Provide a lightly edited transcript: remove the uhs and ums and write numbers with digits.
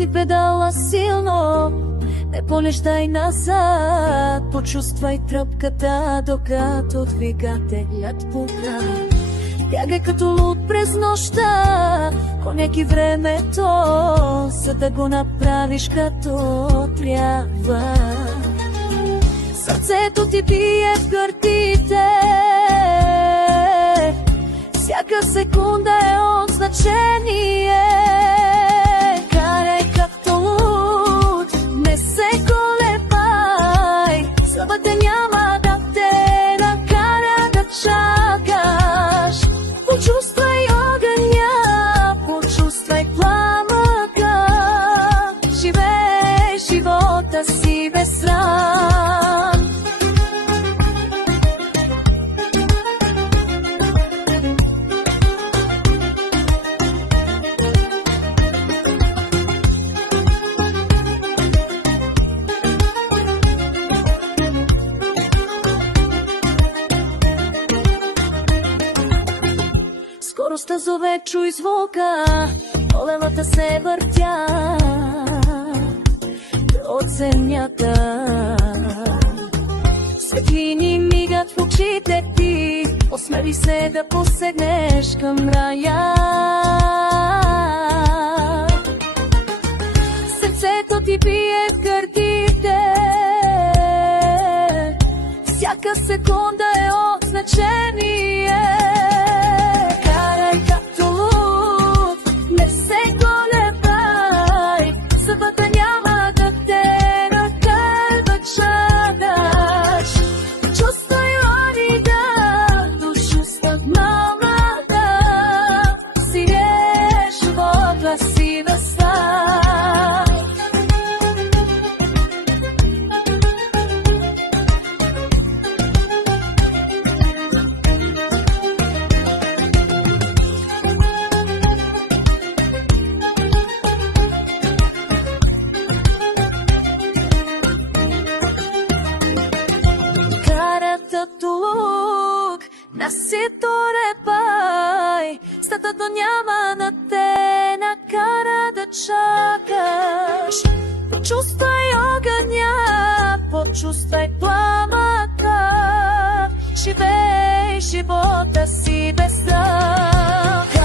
Стисни педала силно, не понещай назад. Почувствай тръпката, докато двигателят пука. Бягай като луд през нощта, гонейки времето, за да го направиш като трябва. Сърцето ти бие в гърдите, всяка секунда е от значение. Карай като луд, не се колебай, съдбата няма да те накара да чакаш. Почувствай огъня, почувствай пламъка, живей живота си без срам. Скоростта зове, чуй звука, колелата се въртя от земята. Светлини мигат в очите ти, осмели се да посегнеш към рая. Сърцето ти бие в гърдите, всяка секунда е от значение. Съдбата няма да те накарва чакаш. Чувствай обида, почувствай мамата, си е живота си веста. Тук на ситore пай, статото няма на те накара да чакаш. Почувствай огъня, почувствай пламъка, живей живота си без страх.